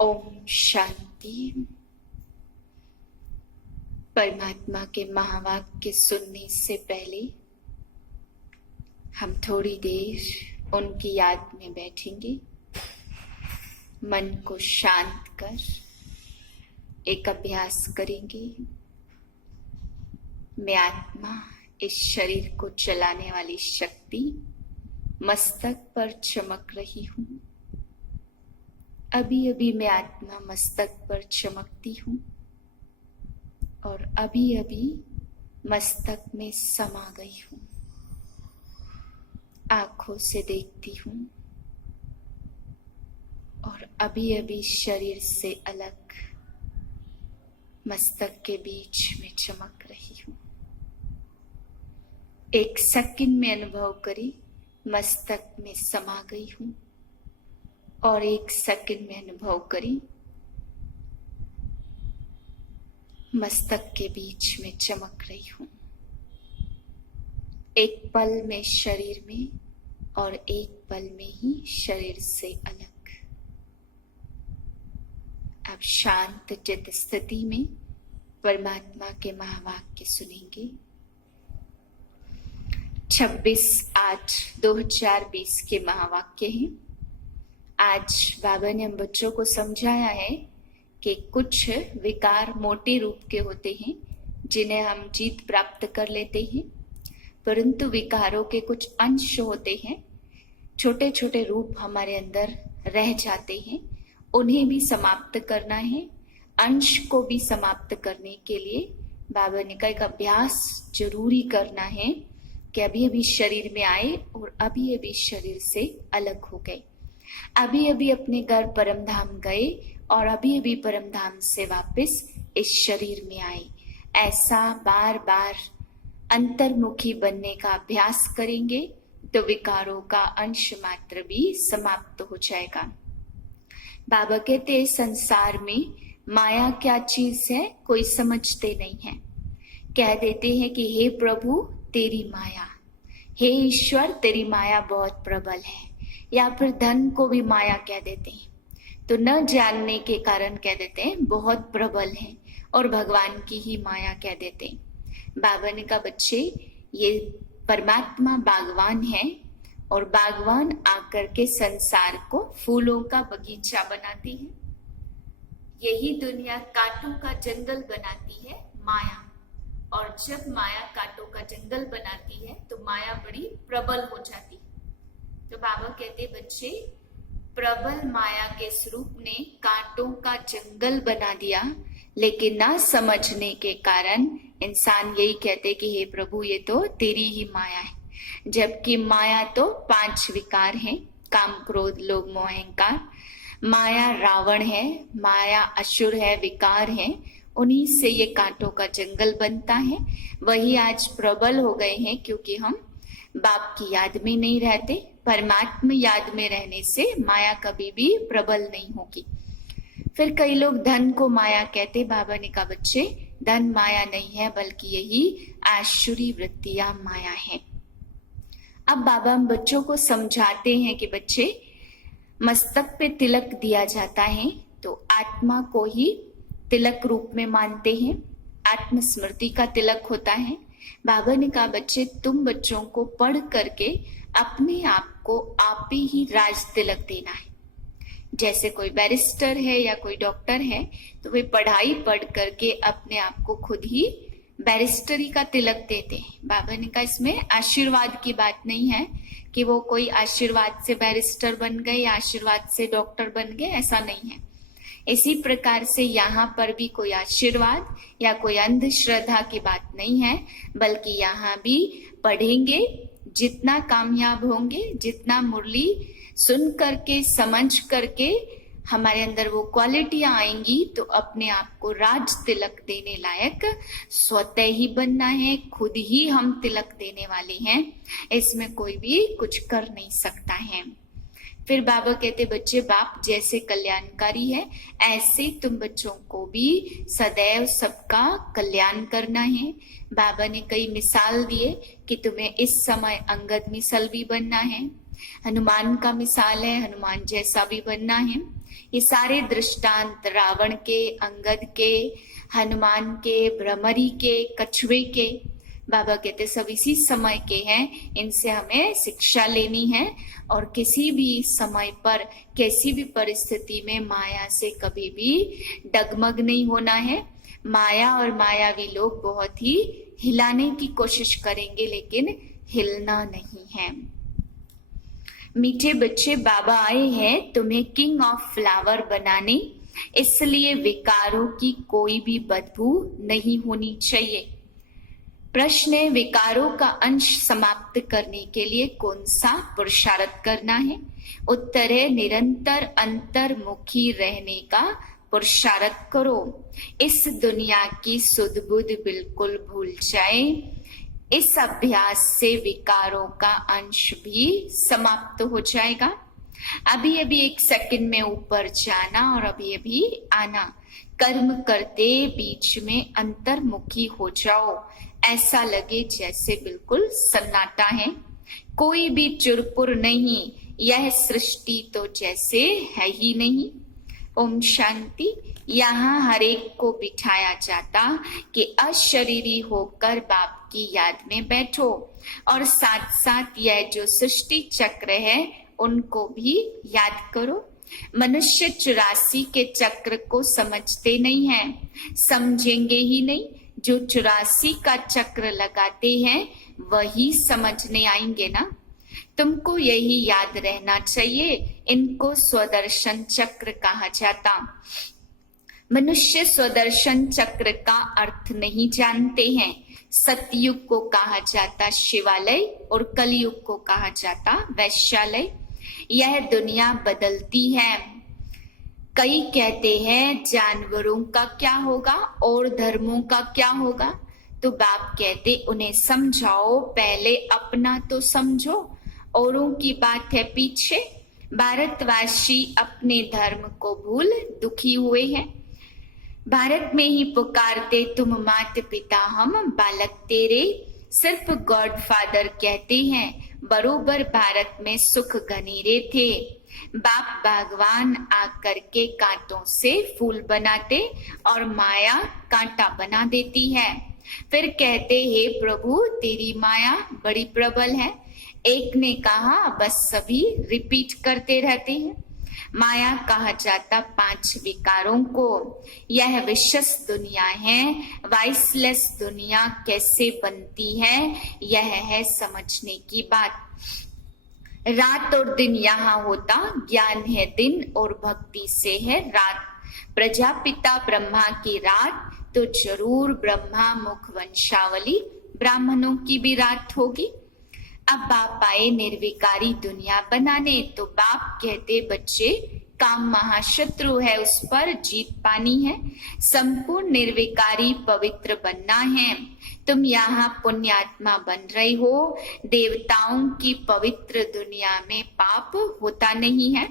ओम शांति। परमात्मा के महावाक्य सुनने से पहले हम थोड़ी देर उनकी याद में बैठेंगे। मन को शांत कर एक अभ्यास करेंगे। मैं आत्मा, इस शरीर को चलाने वाली शक्ति मस्तक पर चमक रही हूँ। अभी अभी मैं आत्मा मस्तक पर चमकती हूँ और अभी अभी मस्तक में समा गई हूँ। आंखों से देखती हूँ और अभी अभी शरीर से अलग मस्तक के बीच में चमक रही हूँ। एक सेकंड में अनुभव करें, मस्तक में समा गई हूँ और एक सेकंड में अनुभव करें मस्तक के बीच में चमक रही हूं। एक पल में शरीर में और एक पल में ही शरीर से अलग। अब शांत चित्त स्थिति में परमात्मा के महावाक्य सुनेंगे। 26/8/2020 के महावाक्य हैं। आज बाबा ने हम बच्चों को समझाया है कि कुछ विकार मोटे रूप के होते हैं जिन्हें हम जीत प्राप्त कर लेते हैं, परंतु विकारों के कुछ अंश होते हैं, छोटे छोटे रूप हमारे अंदर रह जाते हैं, उन्हें भी समाप्त करना है। अंश को भी समाप्त करने के लिए बाबा ने कहा एक अभ्यास जरूरी करना है कि अभी अभी शरीर में आए और अभी अभी शरीर से अलग हो गए, अभी अभी अपने घर परमधाम गए और अभी अभी परमधाम से वापस इस शरीर में आए। ऐसा बार बार अंतर्मुखी बनने का अभ्यास करेंगे तो विकारों का अंश मात्र भी समाप्त हो जाएगा। बाबा कहते हैं संसार में माया क्या चीज है कोई समझते नहीं है। कह देते हैं कि हे प्रभु तेरी माया, हे ईश्वर तेरी माया बहुत प्रबल है, या फिर धन को भी माया कह देते हैं। तो न जानने के कारण कह देते हैं बहुत प्रबल है और भगवान की ही माया कह देते हैं। बाबा ने कहा बच्चे ये परमात्मा बागवान है और बागवान आकर के संसार को फूलों का बगीचा बनाती है। यही दुनिया कांटों का जंगल बनाती है माया, और जब माया कांटों का जंगल बनाती है तो माया बड़ी प्रबल हो जाती है। तो बाबा कहते बच्चे प्रबल माया के स्वरूप ने कांटों का जंगल बना दिया, लेकिन ना समझने के कारण इंसान यही कहते कि हे प्रभु ये तो तेरी ही माया है, जबकि माया तो 5 विकार हैं, काम क्रोध लोभ मोह अहंकार। माया रावण है, माया असुर है, विकार है, उन्हीं से ये कांटों का जंगल बनता है। वही आज प्रबल हो गए हैं क्योंकि हम बाप की याद में नहीं रहते। परमात्मा याद में रहने से माया कभी भी प्रबल नहीं होगी। फिर कई लोग धन को माया कहते। बाबा ने कहा बच्चे धन माया नहीं है, बल्कि यही आसुरी वृत्तियां माया है। अब बाबा हम बच्चों को समझाते हैं कि बच्चे मस्तक पे तिलक दिया जाता है तो आत्मा को ही तिलक रूप में मानते हैं, आत्मस्मृति का तिलक होता है। बाबा ने कहा बच्चे तुम बच्चों को पढ़ करके अपने आप को आप ही राज तिलक देना है। जैसे कोई बैरिस्टर है या कोई डॉक्टर है तो वे पढ़ाई पढ़ करके अपने आप को खुद ही बैरिस्टरी का तिलक देते हैं। बाबा ने कहा इसमें आशीर्वाद की बात नहीं है कि वो कोई आशीर्वाद से बैरिस्टर बन गए या आशीर्वाद से डॉक्टर बन गए, ऐसा नहीं है। इसी प्रकार से यहाँ पर भी कोई आशीर्वाद या कोई अंधश्रद्धा की बात नहीं है, बल्कि यहाँ भी पढ़ेंगे, जितना कामयाब होंगे, जितना मुरली सुन करके समझ करके हमारे अंदर वो क्वालिटियां आएंगी, तो अपने आप को राज तिलक देने लायक स्वतः ही बनना है। खुद ही हम तिलक देने वाले हैं, इसमें कोई भी कुछ कर नहीं सकता है। फिर बाबा कहते बच्चे बाप जैसे कल्याणकारी है ऐसे तुम बच्चों को भी सदैव सबका कल्याण करना है। बाबा ने कई मिसाल दिए कि तुम्हें इस समय अंगद मिसाल भी बनना है, हनुमान का मिसाल है, हनुमान जैसा भी बनना है। ये सारे दृष्टांत रावण के, अंगद के, हनुमान के, भ्रमरी के, कछुए के, बाबा कहते सब इसी समय के हैं। इनसे हमें शिक्षा लेनी है और किसी भी समय पर, कैसी भी परिस्थिति में माया से कभी भी डगमग नहीं होना है। माया और मायावी लोग बहुत ही हिलाने की कोशिश करेंगे, लेकिन हिलना नहीं है। मीठे बच्चे, बाबा आए हैं तुम्हें किंग ऑफ फ्लावर बनाने, इसलिए विकारों की कोई भी बदबू नहीं होनी चाहिए। प्रश्न है, विकारों का अंश समाप्त करने के लिए कौन सा पुरुषार्थ करना है? उत्तर है, निरंतर अंतर्मुखी रहने का पुरुषार्थ करो। इस दुनिया की सुध बुध बिल्कुल भूल जाए। इस अभ्यास से विकारों का अंश भी समाप्त हो जाएगा। अभी अभी 1 सेकंड में ऊपर जाना और अभी अभी आना। कर्म करते बीच में अंतर्मुखी हो जाओ, ऐसा लगे जैसे बिल्कुल सन्नाटा है, कोई भी चुरपुर नहीं, यह सृष्टि तो जैसे है ही नहीं। ओम शांति। यहाँ हर एक को बिठाया जाता कि अशरीरी होकर बाप की याद में बैठो और साथ साथ यह जो सृष्टि चक्र है उनको भी याद करो। मनुष्य 84 के चक्र को समझते नहीं हैं, समझेंगे ही नहीं। जो 84 का चक्र लगाते हैं वही समझने आएंगे ना। तुमको यही याद रहना चाहिए, इनको स्वदर्शन चक्र कहा जाता। मनुष्य स्वदर्शन चक्र का अर्थ नहीं जानते हैं। सतयुग को कहा जाता शिवालय और कलयुग को कहा जाता वैश्यालय। यह दुनिया बदलती है। कई कहते हैं जानवरों का क्या होगा और धर्मों का क्या होगा, तो बाप कहते उन्हें समझाओ, पहले अपना तो समझो, औरों की बात है पीछे। भारतवासी अपने धर्म को भूल दुखी हुए हैं। भारत में ही पुकारते तुम माता पिता हम बालक तेरे, सिर्फ गॉड फादर कहते हैं। बरोबर भारत में सुख घनेरे थे। बाप भगवान आकर के कांटों से फूल बनाते और माया कांटा बना देती है। फिर कहते हे प्रभु तेरी माया बड़ी प्रबल है। एक ने कहा, बस सभी रिपीट करते रहते हैं। माया कहा जाता 5 विकारों को। यह विशेष दुनिया है। वाइसलेस दुनिया कैसे बनती है, यह है समझने की बात। रात और दिन यहाँ होता, ज्ञान है दिन और भक्ति से है रात। प्रजापिता ब्रह्मा की रात तो जरूर ब्रह्मा मुख वंशावली ब्राह्मणों की भी रात होगी। अब बाप आए निर्विकारी दुनिया बनाने, तो बाप कहते बच्चे काम महाशत्रु है, उस पर जीत पानी है। संपूर्ण निर्विकारी पवित्र बनना है। तुम यहाँ पुण्यात्मा बन रहे हो। देवताओं की पवित्र दुनिया में पाप होता नहीं है।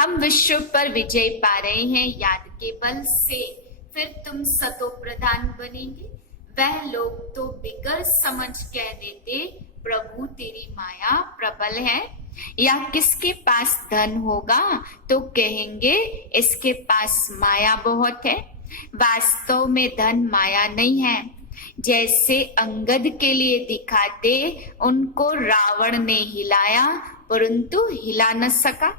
हम विश्व पर विजय पा रहे हैं याद के बल से। फिर तुम सतो प्रधान बनेंगे। वह लोग तो बिगर समझ कह देते प्रभु तेरी माया प्रबल है, या किसके पास धन होगा तो कहेंगे इसके पास माया बहुत है। वास्तव में धन माया नहीं है। जैसे अंगद के लिए दिखाते, उनको रावण ने हिलाया परंतु हिला न सका,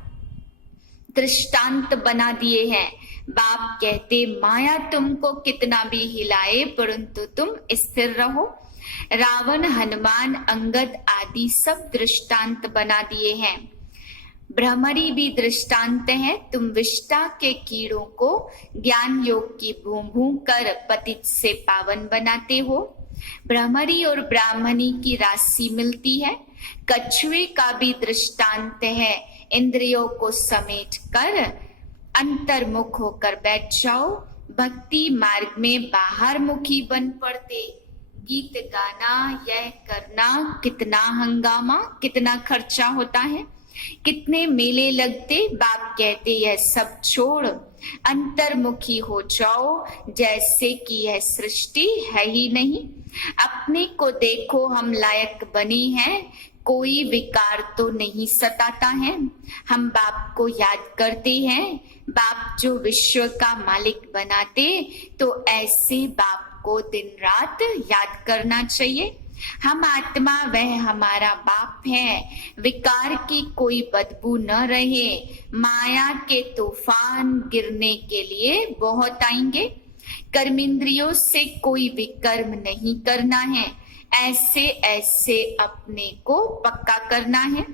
दृष्टांत बना दिए हैं। बाप कहते माया तुमको कितना भी हिलाए परंतु तुम स्थिर रहो। रावण, हनुमान, अंगद आदि सब दृष्टांत बना दिए हैं। भ्रमरी भी दृष्टांत है। तुम विष्टा के कीड़ों को ज्ञान योग की भूं भूं कर पतित से पावन बनाते हो। भ्रमरी और ब्राह्मणी की राशि मिलती है। कछुए का भी दृष्टांत है। इंद्रियों को समेट कर अंतर्मुख होकर बैठ जाओ। भक्ति मार्ग में बाहर मुखी बन पड़ते। गीत गाना, यह करना, कितना हंगामा, कितना खर्चा होता है। कितने मेले लगते, बाप कहते यह सब छोड़ अंतर्मुखी हो जाओ, जैसे कि यह सृष्टि है ही नहीं। अपने को देखो हम लायक बने हैं, कोई विकार तो नहीं सताता है। हम बाप को याद करते हैं, बाप जो विश्व का मालिक बनाते, तो ऐसे बाप को दिन रात याद करना चाहिए। हम आत्मा, वह हमारा बाप है। विकार की कोई बदबू न रहे। माया के तूफान गिरने के लिए बहुत आएंगे। कर्मेंद्रियों से कोई विकर्म नहीं करना है। ऐसे ऐसे अपने को पक्का करना है,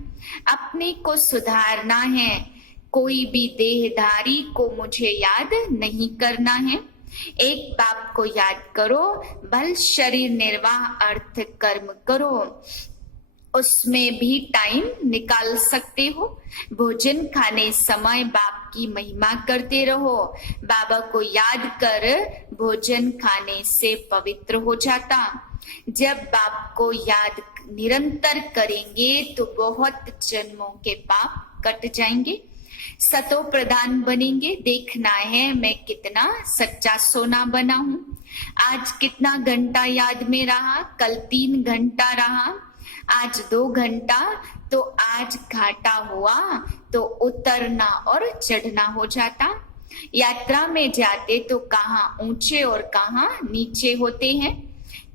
अपने को सुधारना है। कोई भी देहधारी को मुझे याद नहीं करना है। एक बाप को याद करो, बल शरीर निर्वाह अर्थ कर्म करो, उसमें भी टाइम निकाल सकते हो। भोजन खाने समय बाप की महिमा करते रहो। बाबा को याद कर भोजन खाने से पवित्र हो जाता। जब बाप को याद निरंतर करेंगे तो बहुत जन्मों के पाप कट जाएंगे, सतो प्रधान बनेंगे। देखना है मैं कितना सच्चा सोना बना हूं। आज कितना घंटा याद में रहा, कल 3 घंटा रहा, आज 2 घंटा, तो आज घाटा हुआ तो उतरना और चढ़ना हो जाता। यात्रा में जाते तो कहाँ ऊंचे और कहाँ नीचे होते हैं,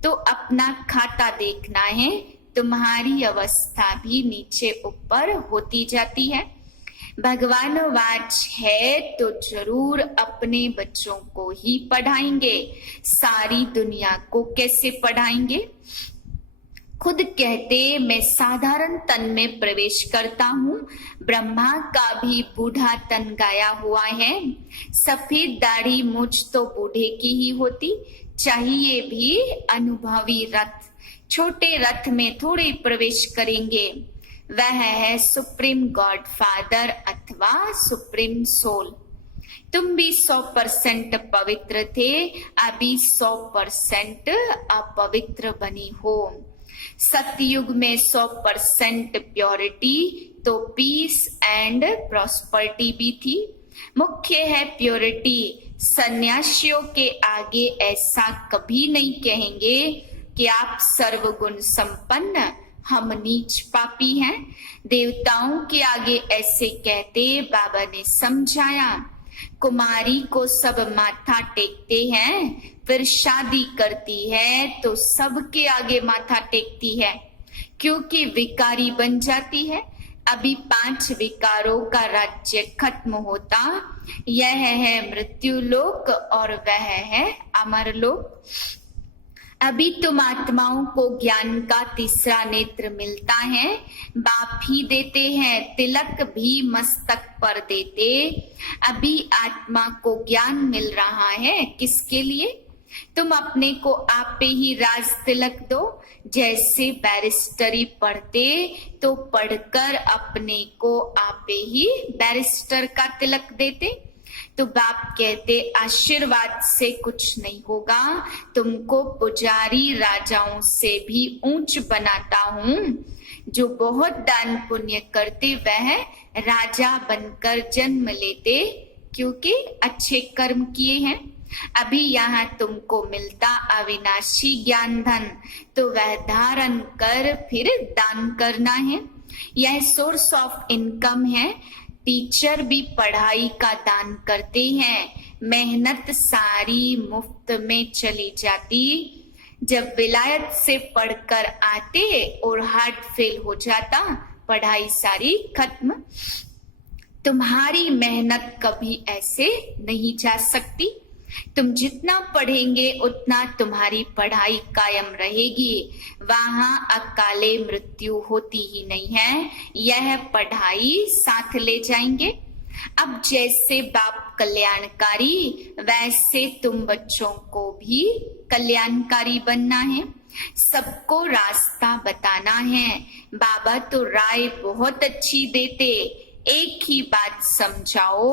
तो अपना खाता देखना है। तुम्हारी अवस्था भी नीचे ऊपर होती जाती है। भगवान वाच है तो जरूर अपने बच्चों को ही पढ़ाएंगे, सारी दुनिया को कैसे पढ़ाएंगे। खुद कहते मैं साधारण तन में प्रवेश करता हूँ, ब्रह्मा का भी बूढ़ा तन गाया हुआ है। सफेद दाढ़ी मुझ तो बूढ़े की ही होती, चाहिए भी अनुभवी रथ। छोटे रथ में थोड़े प्रवेश करेंगे, वह है सुप्रीम गॉड फादर अथवा सुप्रीम सोल। तुम भी 100% पवित्र थे, अभी 100% अपवित्र बनी हो। सतयुग में 100% प्योरिटी तो पीस एंड प्रॉस्पर्टी भी थी। मुख्य है प्योरिटी। सन्यासियों के आगे ऐसा कभी नहीं कहेंगे कि आप सर्वगुण संपन्न, हम नीच पापी हैं। देवताओं के आगे ऐसे कहते, बाबा ने समझाया। कुमारी को सब माथा टेकते हैं, फिर शादी करती है तो सबके आगे माथा टेकती है, क्योंकि विकारी बन जाती है। अभी 5 विकारों का राज्य खत्म होता, यह है मृत्यु लोक और वह है अमर लोक। अभी तुम आत्माओं को ज्ञान का तीसरा नेत्र मिलता है, बाप ही देते हैं, तिलक भी मस्तक पर देते। अभी आत्मा को ज्ञान मिल रहा है, किसके लिए? तुम अपने को आप पे ही राज तिलक दो। जैसे बैरिस्टरी पढ़ते तो पढ़कर अपने को आप पे ही बैरिस्टर का तिलक देते। तो बाप कहते आशीर्वाद से कुछ नहीं होगा, तुमको पुजारी राजाओं से भी ऊंच बनाता हूँ। जो बहुत दान पुण्य करते वह राजा बनकर जन्म लेते, क्योंकि अच्छे कर्म किए हैं। अभी यहाँ तुमको मिलता अविनाशी ज्ञान धन, तो वह धारण कर फिर दान करना है। यह सोर्स ऑफ इनकम है। टीचर भी पढ़ाई का दान करते हैं, मेहनत सारी मुफ्त में चली जाती। जब विलायत से पढ़कर आते और हार्ट फेल हो जाता, पढ़ाई सारी खत्म। तुम्हारी मेहनत कभी ऐसे नहीं जा सकती। तुम जितना पढ़ेंगे उतना तुम्हारी पढ़ाई कायम रहेगी। वहां अकाले मृत्यु होती ही नहीं है, यह पढ़ाई साथ ले जाएंगे। अब जैसे बाप कल्याणकारी, वैसे तुम बच्चों को भी कल्याणकारी बनना है, सबको रास्ता बताना है। बाबा तो राय बहुत अच्छी देते, एक ही बात समझाओ।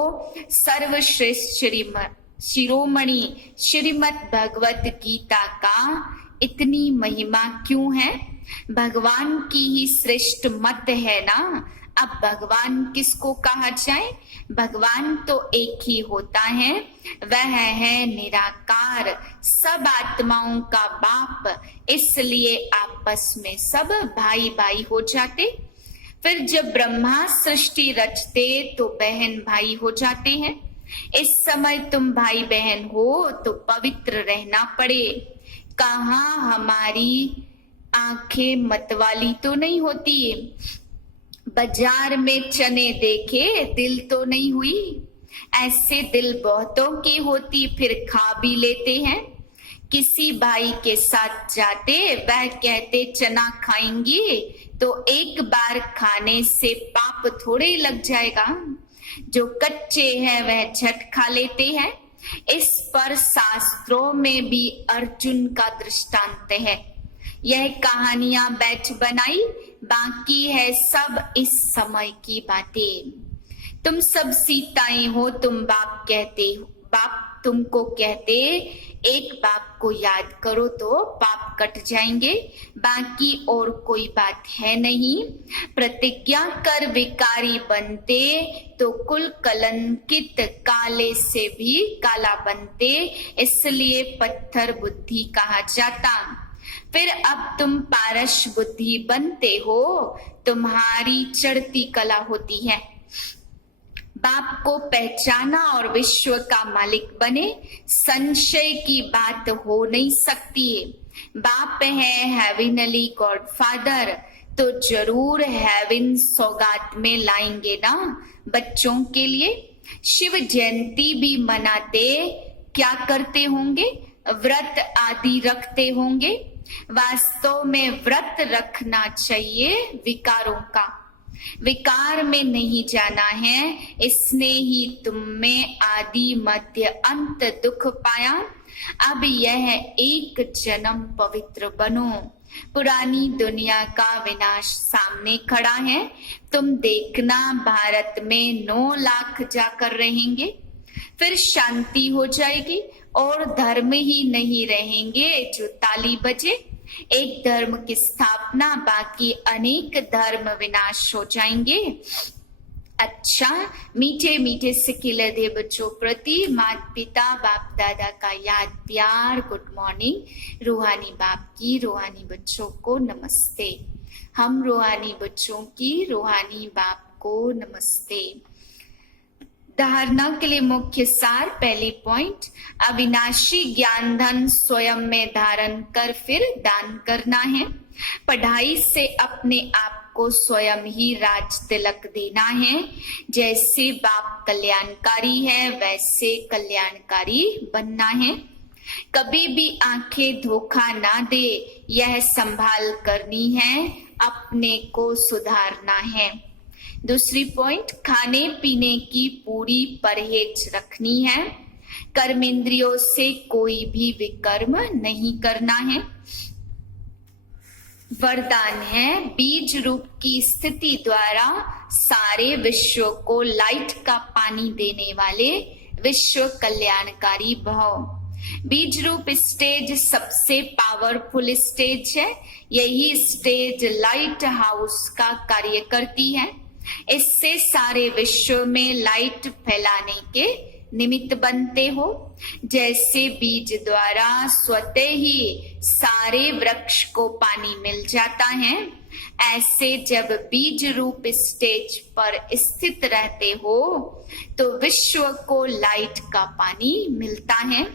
सर्वश्रेष्ठ शिरोमणि श्रीमद् भगवत गीता का इतनी महिमा क्यों है? भगवान की ही श्रेष्ठ मत है ना। अब भगवान किसको कहा जाए? भगवान तो एक ही होता है, वह है निराकार, सब आत्माओं का बाप। इसलिए आपस में सब भाई भाई हो जाते। फिर जब ब्रह्मा सृष्टि रचते तो बहन भाई हो जाते हैं। इस समय तुम भाई बहन हो तो पवित्र रहना पड़े। कहाँ हमारी आंखें मतवाली तो नहीं होती, बाजार में चने देखे दिल तो नहीं हुई। ऐसे दिल बहुतों की होती, फिर खा भी लेते हैं। किसी भाई के साथ जाते, वह कहते चना खाएंगे, तो एक बार खाने से पाप थोड़े लग जाएगा। जो कच्चे हैं वह झट खा लेते हैं। इस पर शास्त्रों में भी अर्जुन का दृष्टांत है। यह कहानियां बैठ बनाई, बाकी है सब इस समय की बातें। तुम सब सीताएं हो, तुम बाप कहते हो, बाप तुमको कहते एक बाप को याद करो तो पाप कट जाएंगे, बाकी और कोई बात है नहीं। प्रतिज्ञा कर विकारी बनते तो कुल कलंकित काले से भी काला बनते, इसलिए पत्थर बुद्धि कहा जाता। फिर अब तुम पारस बुद्धि बनते हो, तुम्हारी चढ़ती कला होती है। बाप को पहचाना और विश्व का मालिक बने, संशय की बात हो नहीं सकती। बाप है हेविनली गॉड फादर, तो जरूर हेवन सौगात में लाएंगे ना बच्चों के लिए। शिव जयंती भी मनाते, क्या करते होंगे? व्रत आदि रखते होंगे। वास्तव में व्रत रखना चाहिए विकारों का, विकार में नहीं जाना है। इसने ही तुम में आदि मध्य अंत दुख पाया। अब यह एक जन्म पवित्र बनो। पुरानी दुनिया का विनाश सामने खड़ा है। तुम देखना भारत में 9 लाख जाकर रहेंगे, फिर शांति हो जाएगी और धर्म ही नहीं रहेंगे जो ताली बजे। एक धर्म की स्थापना, बाकी अनेक धर्म विनाश हो जाएंगे। अच्छा, मीठे मीठे सिखिलधे बच्चों प्रति माता पिता बाप दादा का याद प्यार, गुड मॉर्निंग। रूहानी बाप की रूहानी बच्चों को नमस्ते। हम रूहानी बच्चों की रूहानी बाप को नमस्ते। धारणा के लिए मुख्य सार, पहली पॉइंट, अविनाशी ज्ञान धन स्वयं में धारण कर फिर दान करना है। पढ़ाई से अपने आप को स्वयं ही राज तिलक देना है। जैसे बाप कल्याणकारी है वैसे कल्याणकारी बनना है। कभी भी आंखें धोखा ना दे, यह संभाल करनी है, अपने को सुधारना है। दूसरी पॉइंट, खाने पीने की पूरी परहेज रखनी है। कर्मेंद्रियों से कोई भी विकर्म नहीं करना है। वरदान है, बीज रूप की स्थिति द्वारा सारे विश्व को लाइट का पानी देने वाले विश्व कल्याणकारी भव। बीज रूप स्टेज सबसे पावरफुल स्टेज है। यही स्टेज लाइट हाउस का कार्य करती है। इससे सारे विश्व में लाइट फैलाने के निमित्त बनते हो। जैसे बीज द्वारा स्वतः ही सारे वृक्ष को पानी मिल जाता है, ऐसे जब बीज रूप स्टेज पर स्थित रहते हो तो विश्व को लाइट का पानी मिलता है।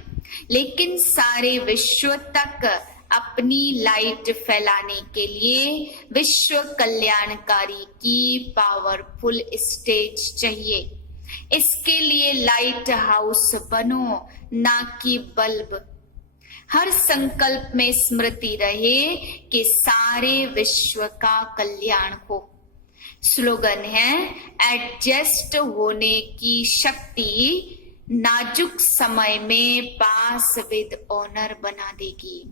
लेकिन सारे विश्व तक अपनी लाइट फैलाने के लिए विश्व कल्याणकारी की पावरफुल स्टेज चाहिए। इसके लिए लाइट हाउस बनो, ना कि बल्ब। हर संकल्प में स्मृति रहे कि सारे विश्व का कल्याण हो। स्लोगन है, एडजस्ट होने की शक्ति नाजुक समय में पास विद ऑनर बना देगी।